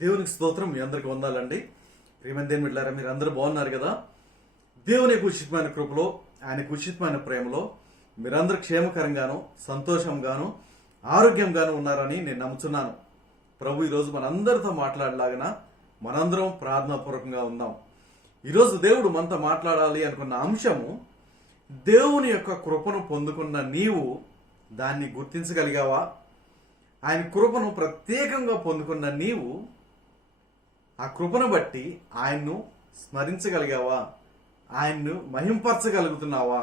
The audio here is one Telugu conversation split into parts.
దేవునికి స్తోత్రం. మీ అందరికి వందాలండి. ప్రియమైన దేవుని బిడ్డలారా, మీరు అందరూ బాగున్నారు కదా? దేవుని ఉచితమైన కృపలో, ఆయన ఉచితమైన ప్రేమలో మీరందరూ క్షేమకరంగాను, సంతోషంగాను, ఆరోగ్యంగాను ఉన్నారని నేను నమ్ముతున్నాను. ప్రభు ఈరోజు మనందరితో మాట్లాడలాగిన మనందరం ప్రార్థనాపూర్వకంగా ఉందాం. ఈరోజు దేవుడు మనతో మాట్లాడాలి అనుకున్న అంశము, దేవుని యొక్క కృపను పొందుకున్న నీవు దాన్ని గుర్తించగలిగావా? ఆయన కృపను ప్రత్యేకంగా పొందుకున్న నీవు ఆ కృపను బట్టి ఆయన్ను స్మరించగలిగావా? ఆయన్ను మహింపరచగలుగుతున్నావా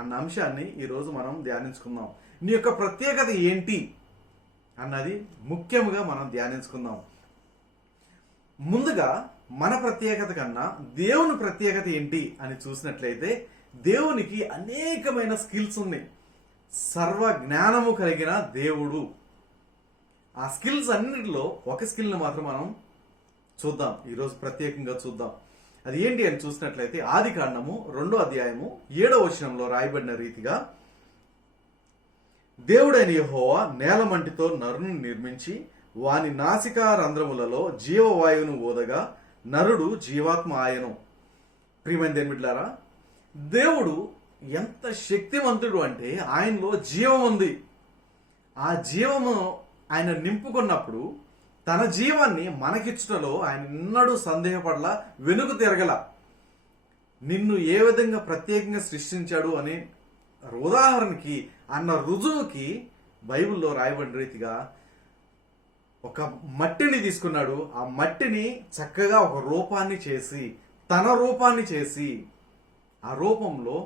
అన్న అంశాన్ని ఈరోజు మనం ధ్యానించుకుందాం. నీ యొక్క ప్రత్యేకత ఏంటి అన్నది ముఖ్యంగా మనం ధ్యానించుకుందాం. ముందుగా మన ప్రత్యేకత కన్నా దేవుని ప్రత్యేకత ఏంటి అని చూసినట్లయితే, దేవునికి అనేకమైన స్కిల్స్ ఉన్నాయి. సర్వ జ్ఞానము కలిగిన దేవుడు. ఆ స్కిల్స్ అన్నిటిలో ఒక స్కిల్ని మాత్రం మనం చూద్దాం, ఈరోజు ప్రత్యేకంగా చూద్దాం. అది ఏంటి అని చూసినట్లయితే, ఆదికాండము 2వ అధ్యాయము 7వ వచనంలో రాయబడిన రీతిగా, దేవుడైన యెహోవా నేలమంటితో నరుని నిర్మించి వాని నాసికా రంధ్రములలో జీవవాయువును ఊదగా నరుడు జీవాత్మ ఆయను. ప్రియమైన దేవుని బిడ్డలారా, దేవుడు ఎంత శక్తివంతుడు అంటే ఆయనలో జీవం ఉంది. ఆ జీవము ఆయన నింపుకున్నప్పుడు తన జీవాన్ని మనకిచ్చుటలో ఆయన ఎన్నడూ సందేహపడలా, వెనుక తిరగల. నిన్ను ఏ విధంగా ప్రత్యేకంగా సృష్టించాడు అని ఉదాహరణకి అన్న రుజువుకి బైబిల్లో రాయబడిన రీతిగా ఒక మట్టిని తీసుకున్నాడు. ఆ మట్టిని చక్కగా ఒక రూపాన్ని చేసి, తన రూపాన్ని చేసి, ఆ రూపంలో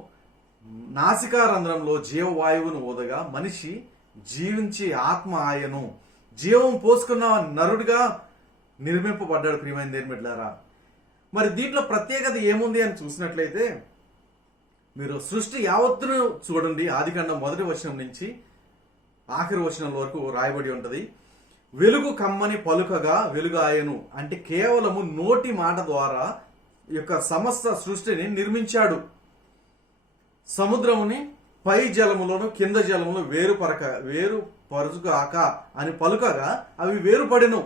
నాసికా రంధ్రంలో జీవవాయువును ఊదగా మనిషి జీవించి ఆత్మ ఆయను, జీవం పోసుకున్న నరుడిగా నిర్మింపబడ్డాడు. ప్రియమైన దేవుని బిడ్డలారా, మరి దీంట్లో ప్రత్యేకత ఏముంది అని చూసినట్లయితే, మీరు సృష్టి యావత్తును చూడండి. ఆదికాండం 1వ వచనం నుంచి ఆఖరి వచనం వరకు రాయబడి ఉంటది. వెలుగు కమ్మని పలుకగా వెలుగు ఆయను అంటే కేవలము నోటి మాట ద్వారా ఈ యొక్క సమస్త సృష్టిని నిర్మించాడు. సముద్రముని పై జలములను కింద జలములు వేరుపరచుగాక అని పలుకగా అవి వేరుపడెను.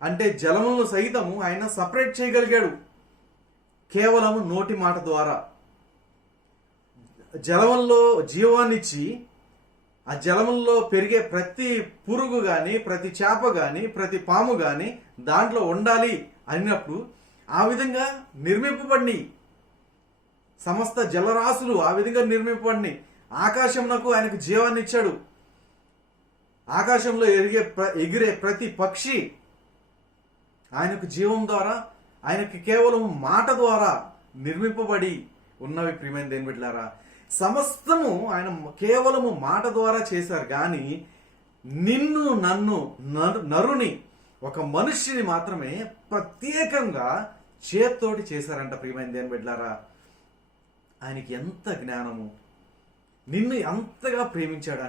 అంటే జలములను సైతము ఆయన సపరేట్ చేయగలిగాడు కేవలము నోటి మాట ద్వారా. జలముల్లో జీవాన్నిచ్చి ఆ జలముల్లో పెరిగే ప్రతి పురుగు గాని, ప్రతి చేప గాని, ప్రతి పాము గాని దాంట్లో ఉండాలి అన్నప్పుడు ఆ విధంగా నిర్మింపబడి సమస్త జలరాశులు ఆ విధంగా నిర్మింపబడి ఆకాశంనకు ఆయనకు జీవాన్ని ఇచ్చాడు. ఆకాశంలో ఎగిరే ప్రతి పక్షి ఆయనకు జీవం ద్వారా, ఆయనకి కేవలం మాట ద్వారా నిర్మింపబడి ఉన్నవి. ప్రియమైన దేవుని బిడ్డలారా, సమస్తము ఆయన కేవలము మాట ద్వారా చేశారు. కానీ నిన్ను నన్ను నరుని ఒక మనిషిని మాత్రమే ప్రత్యేకంగా చేత్తోటి చేశారంట. ప్రియమైన దేవుని బిడ్డలారా, ఆయనకి ఎంత జ్ఞానము, నిన్ను అంతగా ప్రేమించాడు.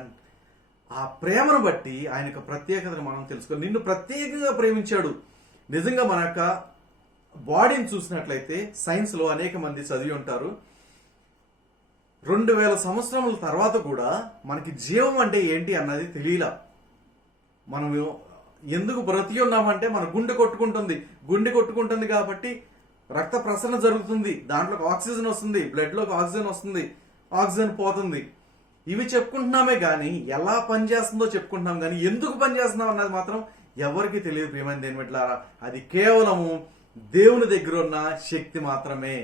ఆ ప్రేమను బట్టి ఆయన యొక్క ప్రత్యేకతను మనం తెలుసుకోవాలి. నిన్ను ప్రత్యేకంగా ప్రేమించాడు. నిజంగా మన యొక్క బాడీని చూసినట్లయితే, సైన్స్లో అనేక మంది చదివి ఉంటారు, 2000 సంవత్సరముల తర్వాత కూడా మనకి జీవం అంటే ఏంటి అన్నది తెలియలా. మనం ఎందుకు బ్రతికి ఉన్నామంటే మన గుండె కొట్టుకుంటుంది కాబట్టి రక్త ప్రసరణ జరుగుతుంది, దాంట్లోకి ఆక్సిజన్ వస్తుంది, బ్లడ్లోకి ఆక్సిజన్ వస్తుంది, ఆక్సిజన్ పోతుంది. ఇవి చెప్పుకుంటున్నామే కానీ ఎలా పనిచేస్తుందో చెప్పుకుంటున్నాం, కానీ ఎందుకు పనిచేస్తున్నాం అన్నది మాత్రం ఎవరికి తెలియదు. ప్రియమైన దేవుని బిడ్డలారా, అది కేవలము దేవుని దగ్గర ఉన్న శక్తి మాత్రమే.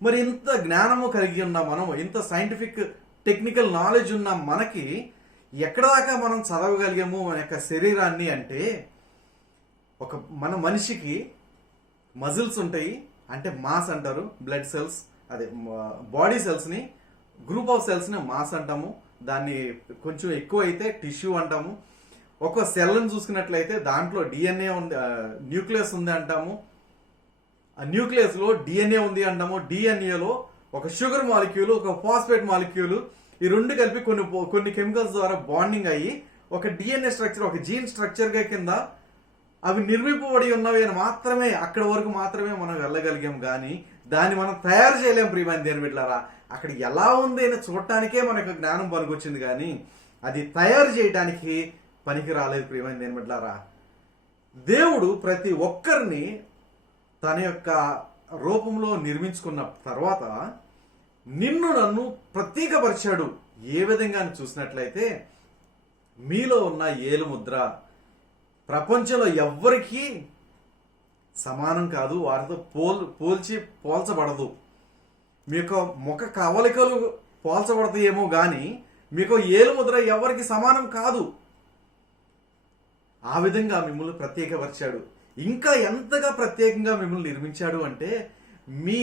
మరి ఇంత జ్ఞానము కలిగి ఉన్న మనము, ఇంత సైంటిఫిక్ టెక్నికల్ నాలెడ్జ్ ఉన్న మనకి ఎక్కడ దాకా మనం చదవగలిగాము మన యొక్క శరీరాన్ని అంటే, మన మనిషికి మజిల్స్ ఉంటాయి, అంటే మాస్ అంటారు. బ్లడ్ సెల్స్, అదే బాడీ సెల్స్ని, గ్రూప్ ఆఫ్ సెల్స్ని మాస్ అంటాము. దాన్ని కొంచెం ఎక్కువ అయితే టిష్యూ అంటాము. ఒక సెల్ని చూసుకున్నట్లయితే దాంట్లో డిఎన్ఏ ఉంది, న్యూక్లియస్ ఉంది అంటాము. ఆ న్యూక్లియస్లో డిఎన్ఏ ఉంది అంటాము. డిఎన్ఏలో ఒక షుగర్ మాలిక్యూల్, ఒక ఫాస్ఫేట్ మాలిక్యూల్, ఈ రెండు కలిపి కొన్ని కెమికల్స్ ద్వారా బాండింగ్ అయ్యి ఒక డిఎన్ఏ స్ట్రక్చర్, ఒక జీన్ స్ట్రక్చర్గా కింద అవి నిర్మింపబడి ఉన్నవి అని మాత్రమే, అక్కడ వరకు మాత్రమే మనం వెళ్ళగలిగాం. కానీ దాన్ని మనం తయారు చేయలేం. ప్రియమైన దేవుని బిడ్డలారా, అక్కడ ఎలా ఉంది అని చూడటానికే మనకు జ్ఞానం పనికొచ్చింది, కానీ అది తయారు చేయడానికి పనికి రాలేదు. ప్రియమైన దేవుని బిడ్డలారా, దేవుడు ప్రతి ఒక్కరిని తన యొక్క రూపంలో నిర్మించుకున్న తర్వాత నిన్ను నన్ను ప్రత్యేకపరిచాడు. ఏ విధంగా అని చూసినట్లయితే, మీలో ఉన్న ఏలు ముద్ర ప్రపంచంలో ఎవ్వరికీ సమానం కాదు, వారితో పోల్చబడదు. మీకు ముఖ కవలికలు పోల్చబడతాయేమో కానీ మీకు ఏలు ముద్ర ఎవరికి సమానం కాదు. ఆ విధంగా మిమ్మల్ని ప్రత్యేకపరిచాడు. ఇంకా ఎంతగా ప్రత్యేకంగా మిమ్మల్ని నిర్మించాడు అంటే, మీ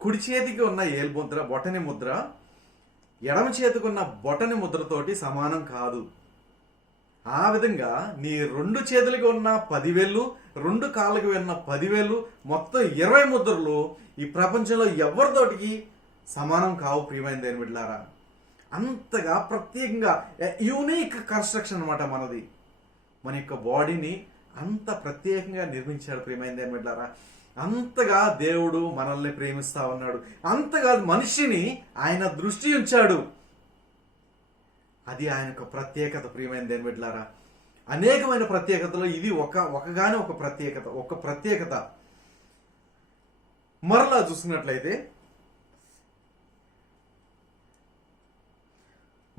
కుడి చేతికి ఉన్న ఏలు ముద్ర, బొటని ముద్ర, ఎడమ చేతికి ఉన్న బొటని ముద్రతోటి సమానం కాదు. ఆ విధంగా నీ 2 చేతులకి ఉన్న 10 వేళ్ళు, 2 కాళ్ళకి ఉన్న 10 వేళ్ళు, మొత్తం 20 ముద్రలు ఈ ప్రపంచంలో ఎవరితోటికి సమానం కావు. ప్రియమైన దేవుని బిడ్డలారా, అంతగా ప్రత్యేకంగా యూనిక్ కన్స్ట్రక్షన్ అనమాట మనది. మన యొక్క బాడీని అంత ప్రత్యేకంగా నిర్మించాడు. ప్రియమైన దేవుని బిడ్డలారా, అంతగా దేవుడు మనల్ని ప్రేమిస్తా ఉన్నాడు. అంతగా మనిషిని ఆయన దృష్టి ఉంచాడు. అది ఆయన యొక్క ప్రత్యేకత. ప్రియమైన దేవుని బిడ్డలారా, అనేకమైన ప్రత్యేకతలో ఇది ఒకగానే ఒక ప్రత్యేకత. మరలా చూసినట్లయితే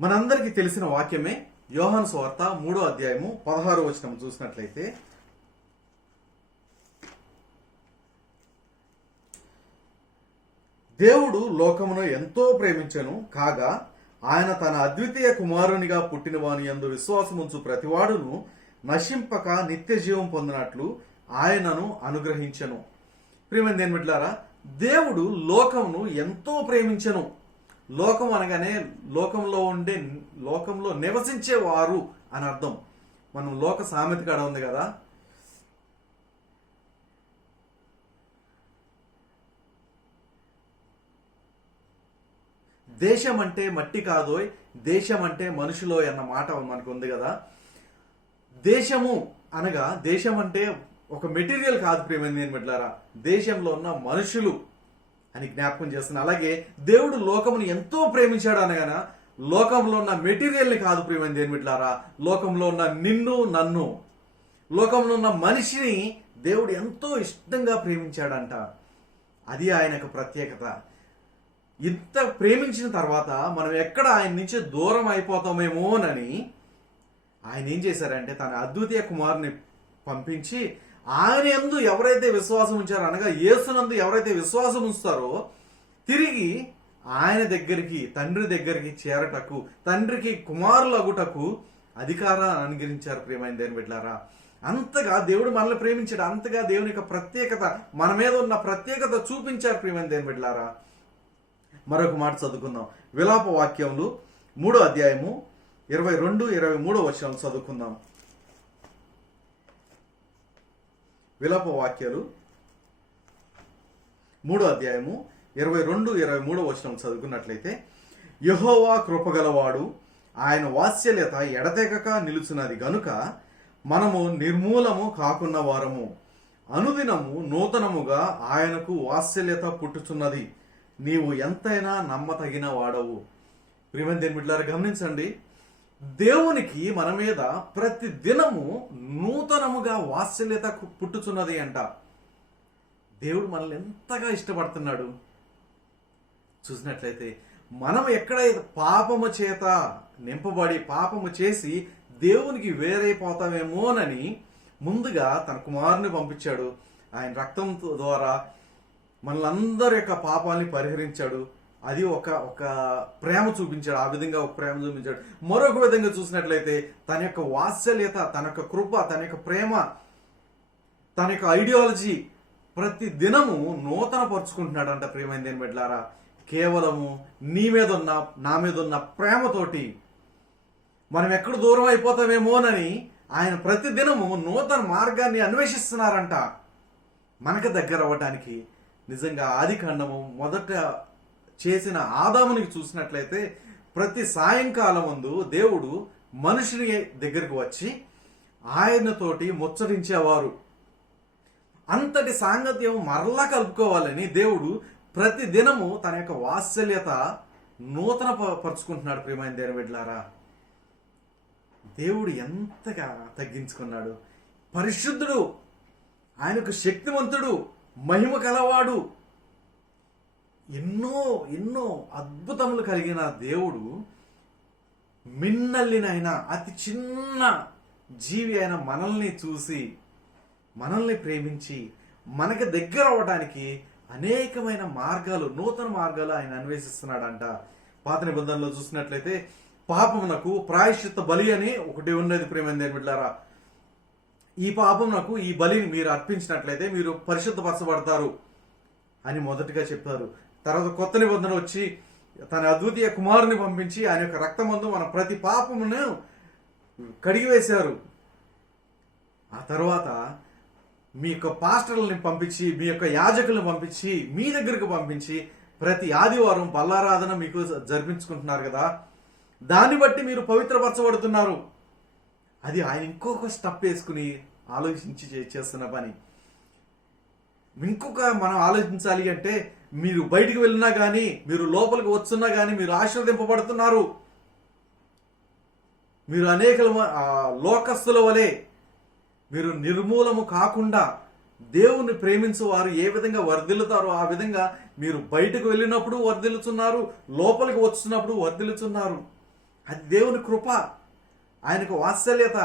మనందరికీ తెలిసిన వాక్యమే యోహాను సువార్త 3వ అధ్యాయము 16వ వచనం చూసినట్లయితే, దేవుడు లోకమును ఎంతో ప్రేమించెను కాగా ఆయన తన అద్వితీయ కుమారునిగా పుట్టిన వాని యందు విశ్వాసముంచు ప్రతివాడును నశింపక నిత్య జీవం పొందినట్లు ఆయనను అనుగ్రహించెను. ప్రియమైన దేవుని బిడ్డలారా, దేవుడు లోకమును ఎంతో ప్రేమించెను. లోకం అనగానే లోకంలో నివసించేవారు అని అర్థం. మనం లోక సామెత కాడ ఉంది కదా, దేశం అంటే మట్టి కాదోయ్, దేశం అంటే మనుషులో అన్న మాట మనకు ఉంది కదా. దేశము అనగా దేశం అంటే ఒక మెటీరియల్ కాదు. ప్రియమైన దేవుని బిడ్డలారా, దేశంలో ఉన్న మనుషులు అని జ్ఞాపకం చేస్తున్నా. అలాగే దేవుడు లోకమును ఎంతో ప్రేమించాడు అనగా లోకంలో ఉన్న మెటీరియల్ని కాదు. ప్రియమైన దేవుని బిడ్డలారా, లోకంలో ఉన్న నిన్ను నన్ను, లోకంలో ఉన్న మనిషిని దేవుడు ఎంతో ఇష్టంగా ప్రేమించాడంట. అది ఆయన యొక్క ప్రత్యేకత. ఇంత ప్రేమించిన తర్వాత మనం ఎక్కడ ఆయన నుంచి దూరం అయిపోతామేమోనని ఆయన ఏం చేశారంటే తన అద్వితీయ కుమారుని పంపించి ఆయన యందు ఎవరైతే విశ్వాసం ఉంచారో, అనగా యేసునందు ఎవరైతే విశ్వాసం ఉంచుతారో తిరిగి ఆయన దగ్గరికి, తండ్రి దగ్గరికి చేరటకు, తండ్రికి కుమారులగుటకు అధికారాన్ని అనుగ్రహించారు. ప్రియమైన దేవుని బిడ్డలారా, అంతగా దేవుడు మనల్ని ప్రేమించాడు. అంతగా దేవుని యొక్క ప్రత్యేకత, మన మీద ఉన్న ప్రత్యేకత చూపించారు. ప్రియమైన దేవుని బిడ్డలారా, మరొక మాట చదువుకుందాం. విలాప వాక్యములు 3వ అధ్యాయము 22-23 వచనాలు చదువుకుందాం. విలాప వాక్యాలు 3వ అధ్యాయము 22-23 వచనం చదువుకున్నట్లయితే, యెహోవా కృపగలవాడు, ఆయన వాత్సల్యత ఎడతెగక నిలుచున్నది గనుక మనము నిర్మూలము కాకున్న వారము, అనుదినము నూతనముగా ఆయనకు వాత్సల్యత పుట్టుచున్నది, నీవు ఎంతైనా నమ్మతగిన వాడవు. ప్రియమైన దేవుని బిడ్డలారా, గమనించండి, దేవునికి మన మీద ప్రతి దినము నూతనముగా వాత్సల్యత పుట్టుచున్నది అంట. దేవుడు మనల్ని ఎంతగా ఇష్టపడుతున్నాడు చూసినట్లయితే, మనం ఎక్కడైతే పాపము చేత నింపబడి పాపము చేసి దేవునికి వేరైపోతామేమోనని ముందుగా తన కుమారుని పంపించాడు. ఆయన రక్తం ద్వారా మనలందరి యొక్క పాపాలని పరిహరించాడు. అది ఒక ప్రేమ చూపించాడు. ఆ విధంగా ఒక ప్రేమ చూపించాడు. మరొక విధంగా చూసినట్లయితే తన యొక్క వాత్సల్యత, తన యొక్క కృప, తన యొక్క ప్రేమ, తన యొక్క ఐడియాలజీ ప్రతి దినము నూతన పరుచుకుంటున్నాడంట. ప్రియమైన దేవుని బిడ్డలారా, కేవలము నీ మీద ఉన్న, నా మీద ఉన్న ప్రేమతోటి మనం ఎక్కడ దూరం అయిపోతామేమోనని ఆయన ప్రతి దినము నూతన మార్గాన్ని అన్వేషిస్తున్నారంట మనకు దగ్గర అవ్వటానికి. నిజంగా ఆది కాండము మొదట చేసిన ఆదామునికి చూసినట్లయితే ప్రతి సాయంకాలం ముందు దేవుడు మనుషుని దగ్గరికి వచ్చి ఆయనతోటి ముచ్చరించేవారు. అంతటి సాంగత్యం మరలా కలుపుకోవాలని దేవుడు ప్రతి దినము తన యొక్క వాత్సల్యత నూతన పరుచుకుంటున్నాడు. ప్రియమైన దేవుని బిడ్డలారా, దేవుడు ఎంతగా తగ్గించుకున్నాడు. పరిశుద్ధుడు, ఆయనకు శక్తివంతుడు, మహిమ కలవాడు, ఎన్నో ఎన్నో అద్భుతములు కలిగిన దేవుడు మిన్నల్లినైనా అతి చిన్న జీవి అయిన మనల్ని చూసి మనల్ని ప్రేమించి మనకి దగ్గర అవడానికి అనేకమైన మార్గాలు, నూతన మార్గాలు ఆయన అన్వేషిస్తున్నాడంట. పాత నిబంధనలో చూసినట్లయితే పాపమునకు ప్రాయశ్చిత్త బలి అని ఒకటి ఉన్నది ప్రేమైన దేవుని బిడ్డలారా. ఈ పాపమునకు ఈ బలిని మీరు అర్పించినట్లయితే మీరు పరిశుద్ధపరచబడతారు అని మొదటిగా చెప్పారు. తర్వాత కొత్త నిబంధన వచ్చి తన అద్వితీయ కుమారుని పంపించి ఆయన యొక్క రక్తమందు మన ప్రతి పాపమును కడిగివేశారు. ఆ తర్వాత మీ యొక్క పాస్టర్లని పంపించి, మీ యొక్క యాజకులను పంపించి, మీ దగ్గరకు పంపించి ప్రతి ఆదివారం బల్లారాధన మీకు జరిపించుకుంటున్నారు కదా, దాన్ని బట్టి మీరు పవిత్రపరచబడుతున్నారు. అది ఆయన ఇంకొక స్టెప్ వేసుకుని ఆలోచించి చేస్తున్న పని. ఇంకొక మనం ఆలోచించాలి అంటే, మీరు బయటికి వెళ్ళినా కానీ, మీరు లోపలికి వస్తున్నా కానీ మీరు ఆశీర్వదింపబడుతున్నారు. మీరు అనేక లోకస్తుల వలె మీరు నిర్మూలము కాకుండా దేవుని ప్రేమించు వారు ఏ విధంగా వర్ధిల్లుతారో ఆ విధంగా మీరు బయటకు వెళ్ళినప్పుడు వర్ధిల్లుతున్నారు, లోపలికి వస్తున్నప్పుడు వర్ధిల్లుతున్నారు. అది దేవుని కృప, ఆయనకు వాత్సల్యత.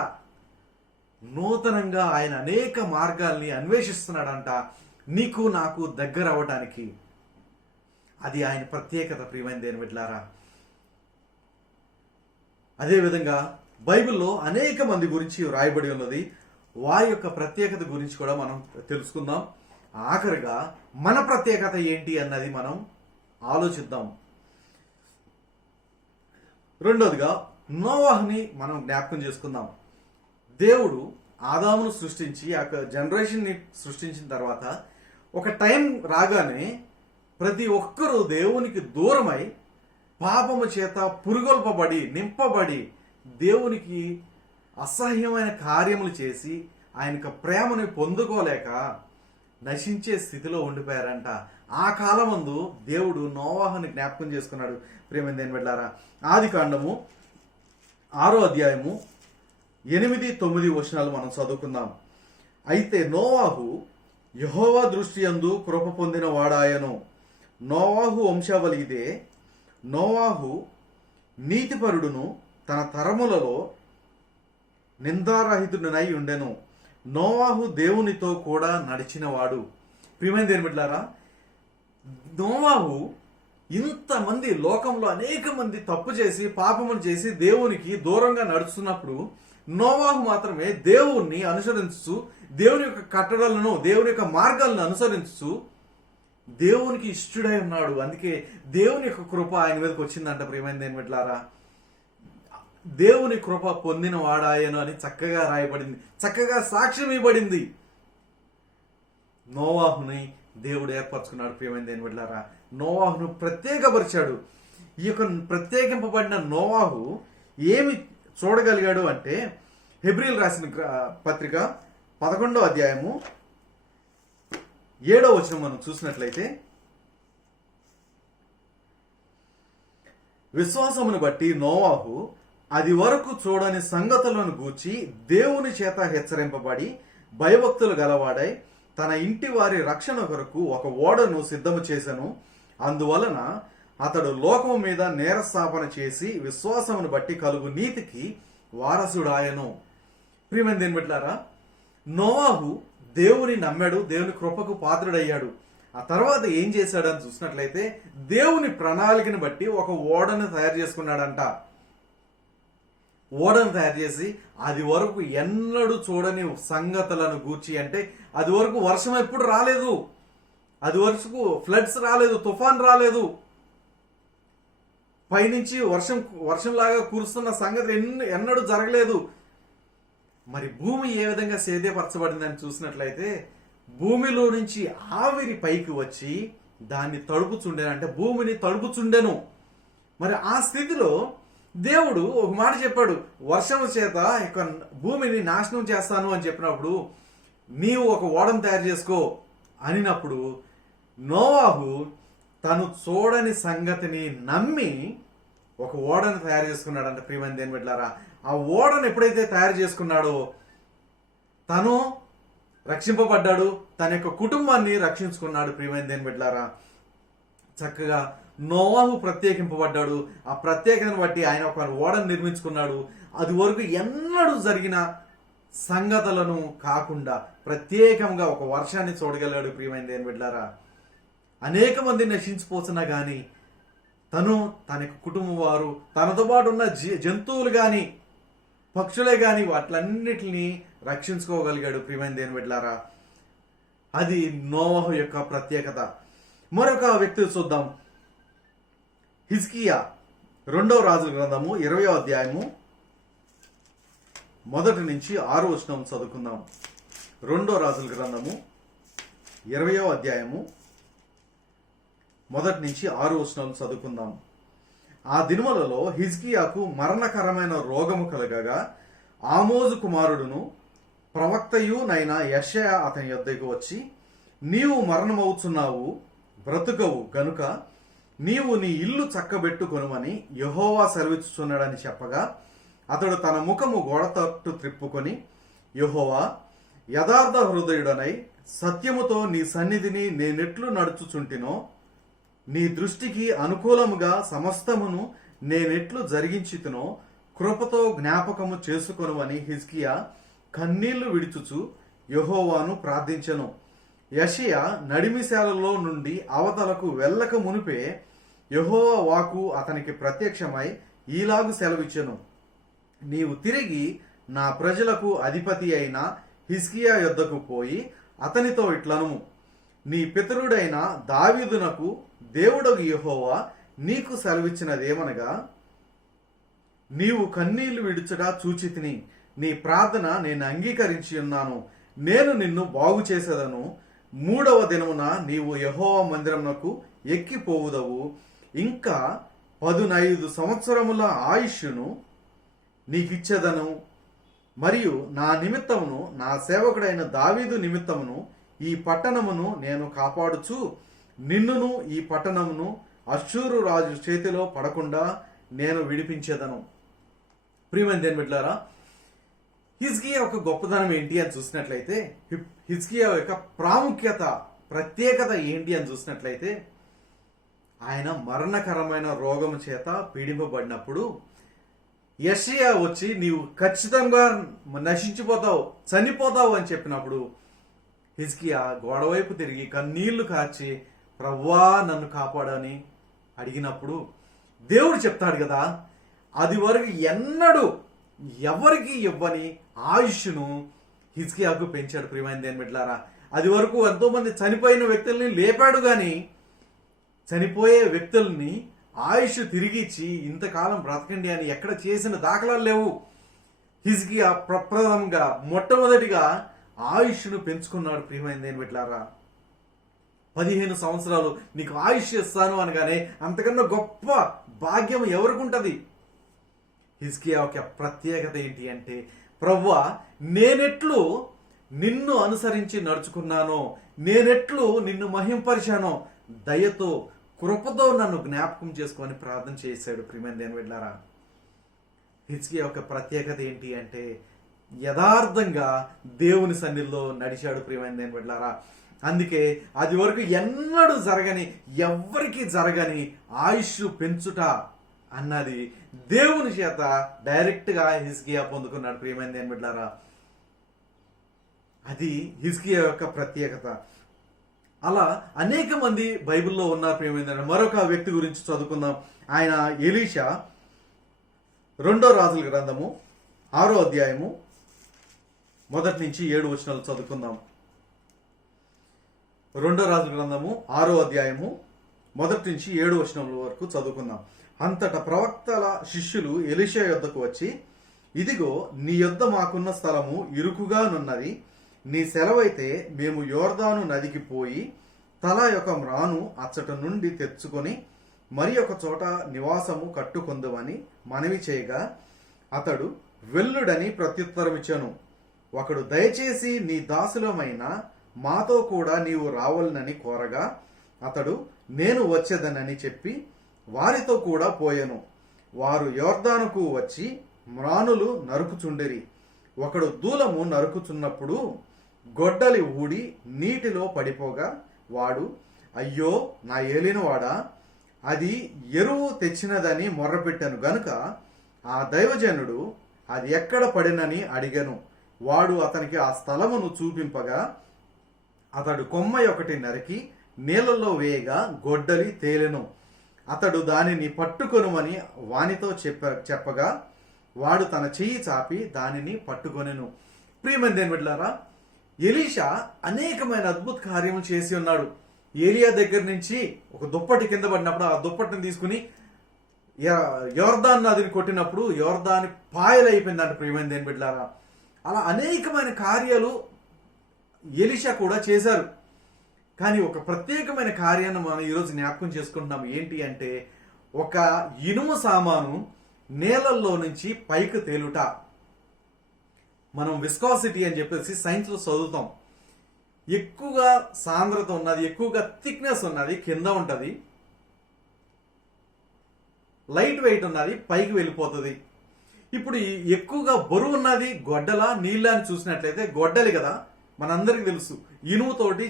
నూతనంగా ఆయన అనేక మార్గాల్ని అన్వేషిస్తున్నాడంట నీకు నాకు దగ్గర అవ్వటానికి. అది ఆయన ప్రత్యేకత ప్రియమైన దేవుని బిడ్డలారా. అదేవిధంగా బైబిల్లో అనేక మంది గురించి రాయబడి ఉన్నది. వారి యొక్క ప్రత్యేకత గురించి కూడా మనం తెలుసుకుందాం. ఆఖరిగా మన ప్రత్యేకత ఏంటి అన్నది మనం ఆలోచిద్దాం. రెండోదిగా నోవాహుని మనం జ్ఞాపకం చేసుకుందాం. దేవుడు ఆదామును సృష్టించి ఆ జనరేషన్ని సృష్టించిన తర్వాత ఒక టైం రాగానే ప్రతి ఒక్కరూ దేవునికి దూరమై పాపము చేత పురుగొల్పబడి నింపబడి దేవునికి అసహ్యమైన కార్యములు చేసి ఆయనకు ప్రేమని పొందుకోలేక నశించే స్థితిలో ఉండిపోయారంట. ఆ కాలమందు దేవుడు నోవాహుని జ్ఞాపకం చేసుకున్నాడు. ప్రేమైన దేని బిడ్డలారా, ఆదికాండము 6వ అధ్యాయము 8-9 వచనాలు మనం చదువుకుందాం. అయితే నోవాహు యెహోవా దృష్టి యందు కృప పొందిన వాడాయను. నోవాహు వంశావళి ఇదే. నోవాహు నీతిపరుడును తన తరములలో నిందారహితుడనై ఉండెను. నోవాహు దేవునితో కూడా నడిచినవాడు. ప్రియమైన దేవుని బిడ్డలారా, నోవాహు ఇంతమంది లోకంలో అనేక మంది తప్పు చేసి పాపములు చేసి దేవునికి దూరంగా నడుస్తున్నప్పుడు నోవాహు మాత్రమే దేవుణ్ణి అనుసరించు, దేవుని యొక్క కట్టడలను దేవుని యొక్క మార్గాలను అనుసరించు దేవునికి ఇష్టడై ఉన్నాడు. అందుకే దేవుని యొక్క కృప ఆయన మీదకి వచ్చిందంట. ప్రియమైన దేవుని బిడ్డలారా, దేవుని కృప పొందిన వాడాయను అని చక్కగా రాయబడింది, చక్కగా సాక్ష్యం ఇవ్వబడింది. నోవాహుని దేవుడు ఏర్పరచుకున్నాడు. ప్రియమైన దేవుని బిడ్డలారా, నోవాహును ప్రత్యేకపరిచాడు. ఈ యొక్క ప్రత్యేకింపబడిన నోవాహు ఏమి చూడగలిగాడు అంటే, హెబ్రీలు రాసిన పత్రిక 11వ అధ్యాయము 7వ వచనం మనం చూసినట్లయితే, విశ్వాసమును బట్టి నోవాహు అది వరకు చూడని సంగతులను గూర్చి దేవుని చేత హెచ్చరింపబడి భయభక్తులు గలవాడై తన ఇంటి వారి రక్షణ కొరకు ఒక ఓడను సిద్ధము చేసెను. అందువలన అతడు లోకము మీద నేరస్థాపన చేసి విశ్వాసమును బట్టి కలుగు నీతికి వారసుడాయను. ప్రియమైన దేవుని బిడ్డలారా, నోవాహు దేవుని నమ్మాడు, దేవుని కృపకు పాత్రుడయ్యాడు. ఆ తర్వాత ఏం చేశాడని చూసినట్లయితే దేవుని ప్రణాళికను బట్టి ఒక ఓడను తయారు చేసుకున్నాడంట. ఓడను తయారు చేసి అది వరకు ఎన్నడూ చూడని సంగతులను గూర్చి, అంటే అది వరకు వర్షం ఎప్పుడు రాలేదు, అది వరకు ఫ్లడ్స్ రాలేదు, తుఫాన్ రాలేదు, పైనుంచి వర్షంలాగా కురుస్తున్న సంగతి ఎన్నడూ జరగలేదు. మరి భూమి ఏ విధంగా సేద్యపరచబడిందని చూసినట్లయితే భూమిలో నుంచి ఆవిరి పైకి వచ్చి దాన్ని తడుపుచుండెను, అంటే భూమిని తడుపుచుండెను. మరి ఆ స్థితిలో దేవుడు ఒక మాట చెప్పాడు, వర్షం చేత ఇక భూమిని నాశనం చేస్తాను అని చెప్పినప్పుడు నీవు ఒక ఓడను తయారు చేసుకో అనినప్పుడు నోవాహు తను చూడని సంగతిని నమ్మి ఒక ఓడను తయారు చేసుకున్నాడంట. ప్రియమైన దేవుని బిడ్డలారా, ఆ ఓడను ఎప్పుడైతే తయారు చేసుకున్నాడో తను రక్షింపబడ్డాడు, తన యొక్క కుటుంబాన్ని రక్షించుకున్నాడు. ప్రియమైన దేవుని బిడ్డలారా, చక్కగా నోవాహు ప్రత్యేకింపబడ్డాడు. ఆ ప్రత్యేకతను బట్టి ఆయన ఒక ఓడను నిర్మించుకున్నాడు. అది వరకు ఎన్నడూ జరిగిన సంగతులను కాకుండా ప్రత్యేకంగా ఒక వర్షాన్ని చూడగలిగాడు. ప్రియమైన దేవుని బిడ్డలారా, అనేక మంది నశించిపోతున్నా కానీ తను, తన కుటుంబం వారు, తనతో పాటు ఉన్న జంతువులు కానీ పక్షులే కానీ వాటిలన్నిటిని రక్షించుకోగలిగాడు. ప్రియమైన దేవుని బిడ్డలారా, అది నోవహు యొక్క ప్రత్యేకత. మరొక వ్యక్తి చూద్దాం. హిజ్కియా, 2వ రాజుల గ్రంథము 20వ అధ్యాయము 1 నుంచి 6 వచనం చదువుకుందాం. 2వ రాజుల గ్రంథము 20వ అధ్యాయము 1 నుంచి 6 వచనాలు చదువుకుందాం. ఆ దినములలో హిజ్కియాకు మరణకరమైన రోగము కలగగా ఆమోజు కుమారుడును ప్రవక్తయునైన యెషయా అతని యొద్దకు వచ్చి, నీవు మరణమవుచున్నావు, బ్రతుకవు గనుక నీవు నీ ఇల్లు చక్కబెట్టుకొనుమని యెహోవా సెలవిచ్చుచున్నాడని చెప్పగా, అతడు తన ముఖము గోడ తట్టు త్రిప్పుకొని, యెహోవా, యథార్థ హృదయుడనై సత్యముతో నీ సన్నిధిని నేనెట్లు నడుచుచుంటినో, నీ దృష్టికి అనుకూలముగా సమస్తమును నేనెట్లు జరిగించితునో కృపతో జ్ఞాపకము చేసుకొనువని హిజ్కియా కన్నీళ్లు విడుచుచు యెహోవాను ప్రార్థించెను. యెషయా నడిమిశాలలో నుండి అవతలకు వెళ్ళక మునిపే యెహోవా వాక్కు అతనికి ప్రత్యక్షమై ఈలాగు సెలవిచ్చెను, నీవు తిరిగి నా ప్రజలకు అధిపతి అయిన హిజ్కియా యొద్దకు పోయి అతనితో ఇట్లనుము, నీ పితరుడైన దావీదునకు దేవుడగు యెహోవా నీకు సెలవిచ్చినదేమనగా, నీవు కన్నీళ్లు విడుచుట చూచితిని, నీ ప్రార్థన నేను అంగీకరించి ఉన్నాను, నేను నిన్ను బాగు చేసేదను. 3వ దినమున నీవు యెహోవా మందిరమునకు ఎక్కిపోవుదవు. ఇంకా 15 సంవత్సరముల ఆయుష్ను నీకిచ్చేదను. మరియు నా నిమిత్తమును, నా సేవకుడైన దావీదు నిమిత్తమును ఈ పట్టణమును నేను కాపాడుచు నిన్నును ఈ పట్టణమును అష్షూరు రాజు చేతిలో పడకుండా నేను విడిపించేదను. ప్రియమైన దేవుని బిడ్డలారా, హిజ్కియా యొక్క గొప్పదనం ఏంటి అని చూసినట్లయితే, హిజ్కియా యొక్క ప్రాముఖ్యత, ప్రత్యేకత ఏంటి అని చూసినట్లయితే, ఆయన మరణకరమైన రోగము చేత పీడింపబడినప్పుడు యెషయా వచ్చి నీవు ఖచ్చితంగా నశించిపోతావు, చనిపోతావు అని చెప్పినప్పుడు హిజ్కియా గోడవైపు తిరిగి కన్నీళ్లు కార్చి ప్రవ్వా నన్ను కాపాడని అడిగినప్పుడు దేవుడు చెప్తాడు కదా, అది వరకు ఎన్నడూ ఎవరికి ఇవ్వని ఆయుష్ను హిజ్కియాకు పెంచాడు. ప్రియమైన దేవుని బిడ్డలారా, అది వరకు ఎంతో మంది చనిపోయిన వ్యక్తుల్ని లేపాడు, కానీ చనిపోయే వ్యక్తుల్ని ఆయుష్ తిరిగి ఇచ్చి ఇంతకాలం బ్రతకండి అని ఎక్కడ చేసిన దాఖలాలు లేవు. హిజ్కియా ప్రప్రథమంగా మొట్టమొదటిగా ఆయుష్ను పెంచుకున్నాడు. ప్రియమైన దేవుని బిడ్డలారా, 15 సంవత్సరాలు నీకు ఆయుష్ ఇస్తాను అనగానే అంతకన్నా గొప్ప భాగ్యం ఎవరికుంటది? హిజ్కియా యొక్క ప్రత్యేకత ఏంటి అంటే, ప్రభువా నేనెట్లు నిన్ను అనుసరించి నడుచుకున్నానో, నేనెట్లు నిన్ను మహింపరిచానో దయతో కృపతో నన్ను జ్ఞాపకం చేసుకొని ప్రార్థన చేశాడు. ప్రియమైన దేవుని బిడ్డలారా, హిజ్కియా యొక్క ప్రత్యేకత ఏంటి అంటే యథార్థంగా దేవుని సన్నిధిలో నడిచాడు. ప్రియమైన దేవుని బిడ్డలారా, అందుకే అది వరకు ఎన్నడూ జరగని, ఎవ్వరికి జరగని ఆయుష్ పెంచుట అన్నది దేవుని చేత డైరెక్ట్ గా హిజ్కియా పొందుకున్నాడు. ప్రియమైన దేవుని బిడ్డలారా, అది హిజ్కియా యొక్క ప్రత్యేకత. అలా అనేక మంది బైబిల్లో ఉన్నారు. ప్రియమైన మరొక వ్యక్తి గురించి చదువుకుందాం. ఆయన ఎలీషా, 2వ రాజుల గ్రంథము 6వ అధ్యాయము 1 నుంచి 7 వచనాలు చదువుకుందాం. 2వ రాజుల గ్రంథము 6వ అధ్యాయము 1 నుంచి 7 వచనముల వరకు చదువుకుందాం. అంతటా ప్రవక్తల శిష్యులు ఎలీషా యొద్దకు వచ్చి, ఇదిగో నీ యొద్ద మాకున్న స్థలము ఇరుకుగానున్నది, నీ సెలవైతే మేము యోర్దాను నదికి పోయి తలా యొక్క మ్రాను అచ్చట నుండి తెచ్చుకొని మరి ఒక చోట నివాసము కట్టుకొందుమని మనవి చేయగా, అతడు వెల్లుడని ప్రత్యుత్తరమిచ్చాను. ఒకడు దయచేసి నీ దాసులమైన మాతో కూడా నీవు రావాలనని కోరగా, అతడు నేను వచ్చేదనని చెప్పి వారితో కూడా పోయెను. వారు యోర్దానుకు వచ్చి మ్రానులు నరుకుచుండిరి. ఒకడు దూలము నరుకుచున్నప్పుడు గొడ్డలి ఊడి నీటిలో పడిపోగా వాడు, అయ్యో నా ఏలినవాడా, అది ఎరువు తెచ్చినదని మొర్రపెట్టాను గనుక ఆ దైవజనుడు అది ఎక్కడ పడినని అడిగాను. వాడు అతనికి ఆ స్థలమును చూపింపగా అతడు కొమ్మ ఒకటి నరికి నీళ్ళల్లో వేయగా గొడ్డలి తేలెను. అతడు దానిని పట్టుకొనుమని వానితో చెప్పగా వాడు తన చెయ్యి చాపి దానిని పట్టుకొనెను. ప్రియమైన దేవుని బిడ్డలారా, ఎలీషా అనేకమైన అద్భుత కార్యములు చేసి ఉన్నాడు. ఏలియా దగ్గర నుంచి ఒక దుప్పటి కింద పడినప్పుడు ఆ దుప్పటిని తీసుకుని యోర్దాన్ నదిని కొట్టినప్పుడు యోర్దాని పాయలైపోయిందంట. ప్రియమైన దేవుని బిడ్డలారా, అలా అనేకమైన కార్యాలు ఎలీషా కూడా చేశారు. కానీ ఒక ప్రత్యేకమైన కార్యాన్ని మనం ఈరోజు జ్ఞాపకం చేసుకుంటున్నాం. ఏంటి అంటే, ఒక ఇనుము సామాను నేలల్లో నుంచి పైకి తేలుట. మనం విస్కాసిటీ అని చెప్పేసి సైన్స్లో చదువుతాం. ఎక్కువగా సాంద్రత ఉన్నది, ఎక్కువగా థిక్నెస్ ఉన్నది కింద ఉంటుంది, లైట్ వెయిట్ ఉన్నది పైకి వెళ్ళిపోతుంది. ఇప్పుడు ఎక్కువగా బరువు ఉన్నది గొడ్డల నీళ్ళ అని చూసినట్లయితే గొడ్డలి కదా, మనందరికీ తెలుసు. ఇనుముతోటి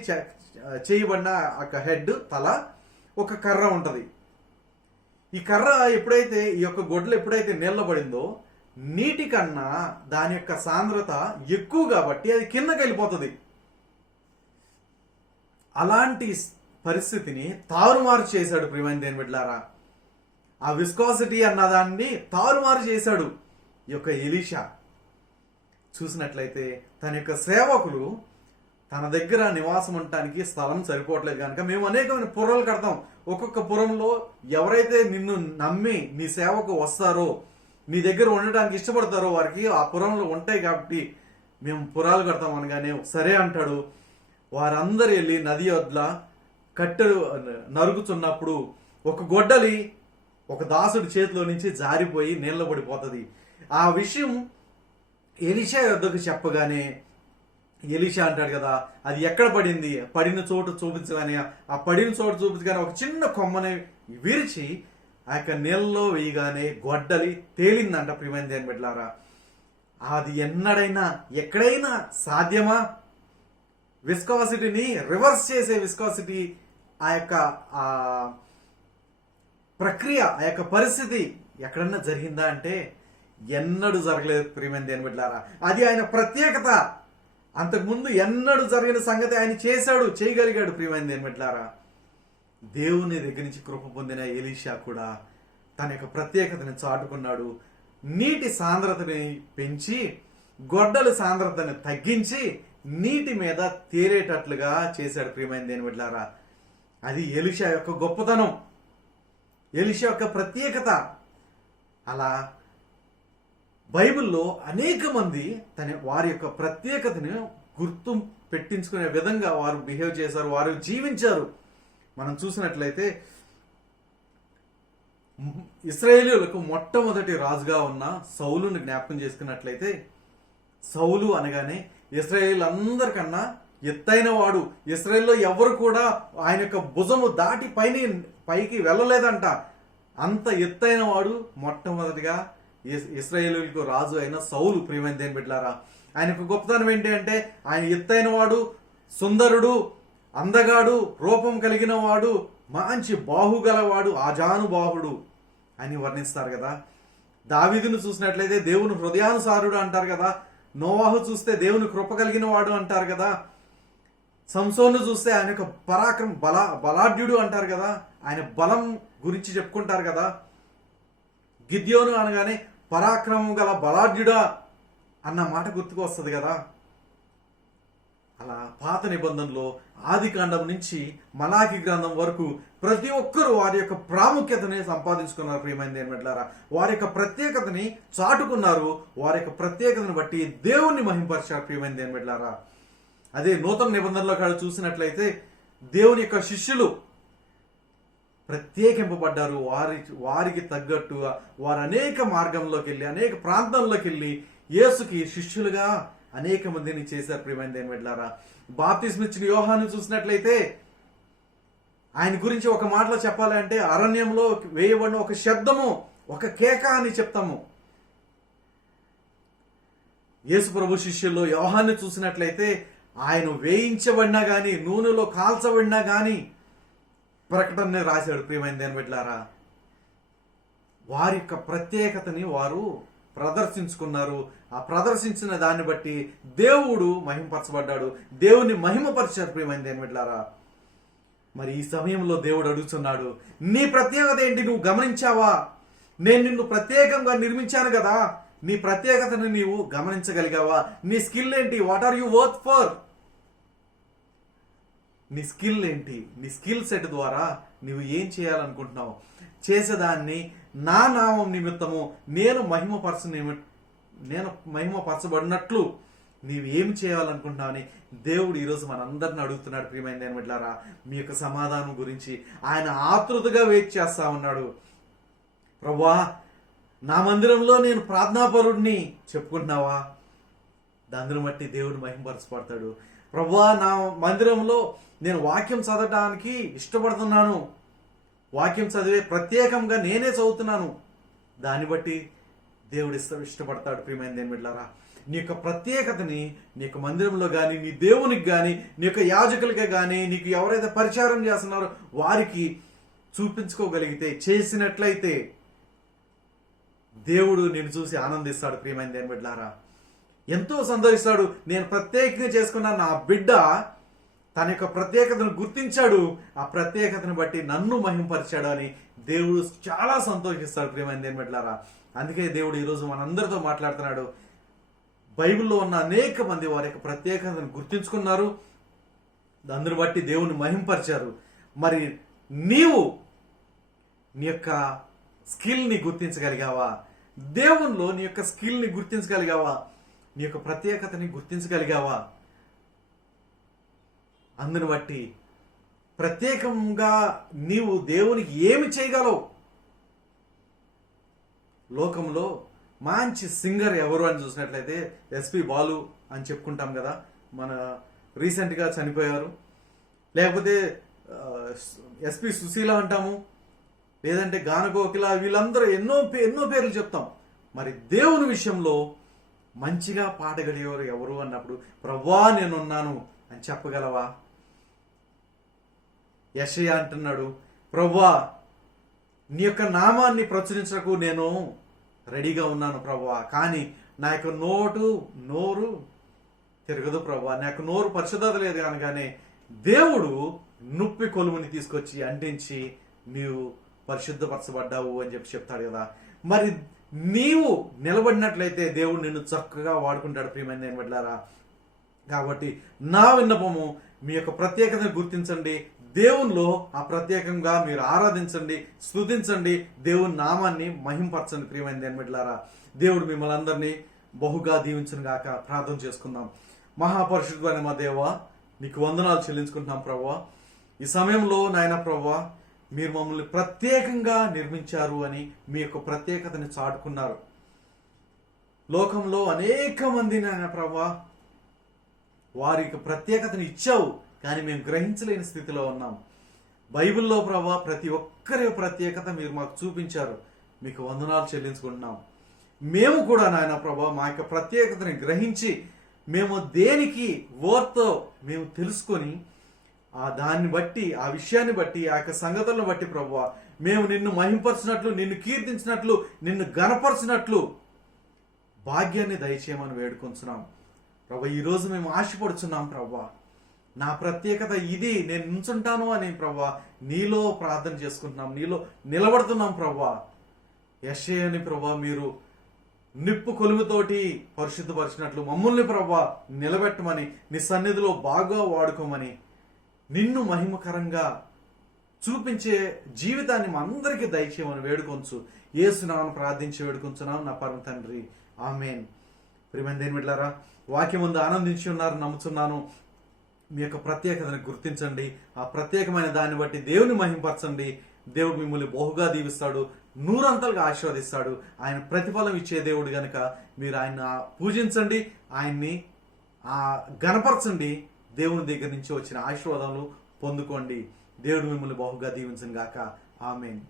చేయబడిన ఒక హెడ్, తల, ఒక కర్ర ఉంటుంది. ఈ కర్ర ఎప్పుడైతే ఈ యొక్క గొడ్డలు ఎప్పుడైతే నీళ్ళ పడిందో నీటి కన్నా దాని యొక్క సాంద్రత ఎక్కువ కాబట్టి అది కిందకి వెళ్ళిపోతుంది. అలాంటి పరిస్థితిని తారుమారు చేశాడు. ప్రియమైన దేవుని బిడ్డలారా, ఆ విస్కాసిటీ అన్నదాన్ని తారుమారు చేశాడు ఈ యొక్క ఎలీషా. చూసినట్లయితే తన యొక్క సేవకులు తన దగ్గర నివాసం ఉండటానికి స్థలం సరిపోవట్లేదు కనుక మేము అనేకమైన పురాలు కడతాం. ఒక్కొక్క పురంలో ఎవరైతే నిన్ను నమ్మి నీ సేవకు వస్తారో, నీ దగ్గర ఉండటానికి ఇష్టపడతారో వారికి ఆ పురంలో ఉంటాయి కాబట్టి మేము పురాలు కడతాం అనగానే సరే అంటాడు. వారందరూ వెళ్ళి నది వద్ద కట్టెలు నరుగుతున్నప్పుడు ఒక గొడ్డలి ఒక దాసుడి చేతిలో నుంచి జారిపోయి నీళ్ళ పడిపోతుంది. ఆ విషయం ఎలీషా యొద్దకు చెప్పగానే ఎలీషా అంటాడు కదా, అది ఎక్కడ పడింది, పడిన చోటు చూపించగానే ఆ పడిన చోటు చూపించగానే ఒక చిన్న కొమ్మని విరిచి ఆ యొక్క నీళ్ళలో వేయగానే గొడ్డలి తేలిందంట. ప్రియమైన దేవుని బిడ్డలారా, అది ఎన్నడైనా ఎక్కడైనా సాధ్యమా? విస్కాసిటీని రివర్స్ చేసే విస్కాసిటీ ఆ యొక్క ప్రక్రియ, ఆ యొక్క పరిస్థితి ఎక్కడన్నా జరిగిందా అంటే ఎన్నడూ జరగలేదు. ప్రియమైన దేవుని బిడ్డలారా, అది ఆయన ప్రత్యేకత. అంతకుముందు ఎన్నడూ జరిగిన సంగతి ఆయన చేయగలిగాడు. ప్రియమైన దేవుని బిడ్డలారా, దేవుని దగ్గర నుంచి కృప పొందిన ఎలీషా కూడా తన యొక్క ప్రత్యేకతని చాటుకున్నాడు. నీటి సాంద్రతని పెంచి గొడ్డల సాంద్రతని తగ్గించి నీటి మీద తేలేటట్లుగా చేశాడు. ప్రియమైన దేవుని బిడ్డలారా, అది ఎలీషా యొక్క గొప్పతనం, ఎలీషా యొక్క ప్రత్యేకత. అలా బైబిల్లో అనేక మంది వారి యొక్క ప్రత్యేకతను గుర్తు పెట్టించుకునే విధంగా వారు బిహేవ్ చేశారు, వారు జీవించారు. మనం చూసినట్లయితే ఇశ్రాయేలీయులకు మొట్టమొదటి రాజుగా ఉన్న సౌలును జ్ఞాపకం చేసుకున్నట్లయితే, సౌలు అనగానే ఇశ్రాయేలీలందరికన్నా ఎత్తైన వాడు. ఇశ్రాయేల్లో ఎవరు కూడా ఆయన యొక్క భుజము దాటి పైకి వెళ్ళలేదంట. అంత ఎత్తైన వాడు మొట్టమొదటిగా ఇశ్రాయేలీయులకు రాజు అయిన సౌలు. ప్రియమైన దేవుని బిడ్డలారా, ఆయనకు గొప్పతనం ఏంటి అంటే ఆయన ఎత్తైన వాడు, సుందరుడు, అందగాడు, రూపం కలిగిన వాడు, మంచి బాహుగలవాడు, ఆజానుబాహుడు అని వర్ణిస్తారు కదా. దావీదును చూసినట్లయితే దేవుని హృదయానుసారుడు అంటారు కదా. నోవాహు చూస్తే దేవుని కృప కలిగిన వాడు అంటారు కదా. సంసోను చూస్తే ఆయన యొక్క బలాఢ్యుడు అంటారు కదా. ఆయన బలం గురించి చెప్పుకుంటారు కదా. గిద్యోను అనగానే పరాక్రమం గల బలాఢ్యుడా అన్న మాట గుర్తుకు వస్తుంది కదా. అలా పాత నిబంధనలో ఆది కాండం నుంచి మలాకి గ్రంథం వరకు ప్రతి ఒక్కరూ వారి యొక్క ప్రాముఖ్యతని సంపాదించుకున్నారు. ప్రియమైన దేవుని బిడ్డలారా, వారి యొక్క ప్రత్యేకతని చాటుకున్నారు. వారి యొక్క ప్రత్యేకతను బట్టి దేవుణ్ణి మహింపరిచారు. ప్రియమైన దేవుని బిడ్డలారా, అదే నూతన నిబంధనలో కాదు చూసినట్లయితే దేవుని యొక్క శిష్యులు ప్రత్యేకింపబడ్డారు. వారికి తగ్గట్టుగా వారు అనేక మార్గంలోకి వెళ్ళి అనేక ప్రాంతాల్లోకి వెళ్ళి యేసుకి శిష్యులుగా అనేక మందిని చేశారు. ప్రియమైన దేవుని బిడ్డలారా, బాప్తిస్మ ఇచ్చిన యోహాను చూసినట్లయితే ఆయన గురించి ఒక మాటలో చెప్పాలంటే అరణ్యంలో వేయబడిన ఒక శబ్దము, ఒక కేక అని చెప్తాము. యేసు ప్రభు శిష్యుల్లో యోహాన్ని చూసినట్లయితే ఆయన వేయించబడినా గాని, నూనెలో కాల్చబడినా గాని ప్రకటనని రాశాడు. ప్రియమైన దేని బిడ్డలారా, వారి యొక్క ప్రత్యేకతని వారు ప్రదర్శించుకున్నారు. ఆ ప్రదర్శించిన దాన్ని బట్టి దేవుడు మహిమపరచబడ్డాడు, దేవుని మహిమపరిచారు. ప్రియమైన దేని బిడ్డలారా, మరి ఈ సమయంలో దేవుడు అడుగుతున్నాడు, నీ ప్రత్యేకత ఏంటి? నువ్వు గమనించావా? నేను నిన్ను ప్రత్యేకంగా నిర్మించాను కదా, నీ ప్రత్యేకతను నీవు గమనించగలిగావా? నీ స్కిల్ ఏంటి? What are you worth for? నీ స్కిల్ ఏంటి? నీ స్కిల్ సెట్ ద్వారా నువ్వు ఏం చేయాలనుకుంటున్నావు? చేసేదాన్ని నా నామం నిమిత్తము నేను మహిమపరచబడినట్లు నీవు ఏం చేయాలనుకుంటున్నావని దేవుడు ఈరోజు మనందరిని అడుగుతున్నాడు. ప్రియమైన దేని బిడ్డలారా, మీ యొక్క సమాధానం గురించి ఆయన ఆతృతగా వెయిట్ చేస్తా ఉన్నాడు. ప్రభువా, నా మందిరంలో నేను ప్రార్థనాపరుడిని చెప్పుకుంటున్నావా? దాన్ని బట్టి దేవుడు మహిమపరచబడతాడు. ప్రభువా, నా మందిరంలో నేను వాక్యం చదవడానికి ఇష్టపడుతున్నాను, వాక్యం చదివే ప్రత్యేకంగా నేనే చదువుతున్నాను, దాన్ని బట్టి దేవుడు ఇష్టపడతాడు. ప్రియమైన దేని బిడ్డలారా, నీ యొక్క ప్రత్యేకతని నీ యొక్క మందిరంలో కానీ, నీ దేవునికి కానీ, నీ యొక్క యాజకులకే కానీ, నీకు ఎవరైతే పరిచారం చేస్తున్నారో వారికి చూపించుకోగలిగితే, చేసినట్లయితే దేవుడు నిన్ను చూసి ఆనందిస్తాడు. ప్రియమైన దేని బిడ్డలారా, ఎంతో సంతోషిస్తాడు. నేను ప్రత్యేకంగా చేసుకున్న నా బిడ్డ తన యొక్క ప్రత్యేకతను గుర్తించాడు, ఆ ప్రత్యేకతను బట్టి నన్ను మహింపరిచాడు అని దేవుడు చాలా సంతోషిస్తాడు. ప్రియమైన దేని బిడ్డలారా, అందుకే దేవుడు ఈరోజు మనందరితో మాట్లాడుతున్నాడు. బైబిల్లో ఉన్న అనేక మంది వారి యొక్క ప్రత్యేకతను గుర్తించుకున్నారు, అందుని బట్టి దేవుని మహింపరిచారు. మరి నీవు నీ యొక్క స్కిల్ని గుర్తించగలిగావా? దేవునిలో నీ యొక్క స్కిల్ని గుర్తించగలిగావా? నీ యొక్క ప్రత్యేకతని గుర్తించగలిగావా? అందుని బట్టి ప్రత్యేకంగా నీవు దేవునికి ఏమి చేయగలవు? లోకంలో మంచి సింగర్ ఎవరు అని చూసినట్లయితే ఎస్పి బాలు అని చెప్పుకుంటాం కదా, మన రీసెంట్గా చనిపోయారు. లేకపోతే ఎస్పి సుశీల అంటాము, లేదంటే గానకోకిల, వీళ్ళందరూ ఎన్నో పేర్లు చెప్తాం. మరి దేవుని విషయంలో మంచిగా పాడగలిగేవారు ఎవరు అన్నప్పుడు, ప్రభువా నేనున్నాను అని చెప్పగలవా? యెషయా అంటున్నాడు, ప్రభువా నీ యొక్క నామాన్ని ప్రచురించకు నేను రెడీగా ఉన్నాను ప్రభువా, కానీ నా యొక్క నోరు తిరగదు ప్రభువా, నా యొక్క నోరు పరిశుద్ధత లేదు అనగానే దేవుడు నొప్పి కొలుముని తీసుకొచ్చి అంటించి నీవు పరిశుద్ధపరచబడ్డావు అని చెప్తాడు కదా. మరి నీవు నిలబడినట్లయితే దేవుడు నిన్ను చక్కగా వాడుకుంటాడు. ప్రియమైన దేని బిడ్డలారా, కాబట్టి నా విన్నపము, మీ యొక్క ప్రత్యేకతను గుర్తించండి, దేవునిలో ఆ ప్రత్యేకంగా మీరు ఆరాధించండి, స్తుతించండి, దేవుని నామాన్ని మహింపరచండి. ప్రియమైన దేని బిడ్డలారా, దేవుడు మిమ్మల్ని అందరినీ బహుగా దీవించును గాక. ప్రార్థన చేసుకుందాం. మహాపరిశుద్ధుడైన మా దేవా, నీకు వందనాలు చెల్లించుకుంటున్నాం ప్రభువా. ఈ సమయంలో నాయన ప్రభువా, మీరు మమ్మల్ని ప్రత్యేకంగా నిర్మించారు అని మీ యొక్క ప్రత్యేకతని చాటుకున్నారు. లోకంలో అనేక మంది నాయన ప్రభువా వారికి ప్రత్యేకతను ఇచ్చావు, కానీ మేము గ్రహించలేని స్థితిలో ఉన్నాం. బైబిల్లో ప్రభా ప్రతి ఒక్కరి ప్రత్యేకత మీరు మాకు చూపించారు, మీకు వందనాలు చెల్లించుకుంటున్నాం. మేము కూడా నాయన ప్రభా మా యొక్క ప్రత్యేకతని గ్రహించి మేము దేనికి వర్తో మేము తెలుసుకొని దాన్ని బట్టి, ఆ విషయాన్ని బట్టి, ఆ యొక్క సంగతులను బట్టి ప్రభువా మేము నిన్ను మహింపరచినట్లు, నిన్ను కీర్తించినట్లు, నిన్ను గణపరచినట్లు భాగ్యాన్ని దయచేయమని వేడుకొంచున్నాం ప్రభా. ఈరోజు మేము ఆశపడుచున్నాం ప్రభా, నా ప్రత్యేకత ఇది, నేను నుంచుంటాను అని ప్రభా నీలో ప్రార్థన చేసుకుంటున్నాం, నీలో నిలబడుతున్నాం ప్రభా. యెషయాని ప్రభా మీరు నిప్పు కొలుముతోటి పరిశుద్ధపరిచినట్లు మమ్మల్ని ప్రభా నిలబెట్టమని, నీ సన్నిధిలో బాగా వాడుకోమని, నిన్ను మహిమకరంగా చూపించే జీవితాన్ని మా అందరికీ దయచేయమని వేడుకొంచు. యేసునామమున ప్రార్థించి వేడుకొంచున్నాం నా పరమ తండ్రి, ఆమేన్. ప్రియమైన దేవుని బిడ్డలారా, వాక్యం ముందు ఆనందించి ఉన్నారు నమ్ముతున్నాను. మీ యొక్క ప్రత్యేకతను గుర్తించండి, ఆ ప్రత్యేకమైన దాన్ని బట్టి దేవుని మహింపరచండి. దేవుడు మిమ్మల్ని బహుగా దీవిస్తాడు, నూరంతలుగా ఆశీర్వదిస్తాడు. ఆయన ప్రతిఫలం ఇచ్చే దేవుడు గనుక మీరు ఆయన పూజించండి, ఆయన్ని గణపరచండి. దేవుని దగ్గర నుంచి వచ్చిన ఆశీర్వాదాలు పొందుకోండి. దేవుడు మిమ్మల్ని బహుగా దీవించును గాక. ఆమేన్.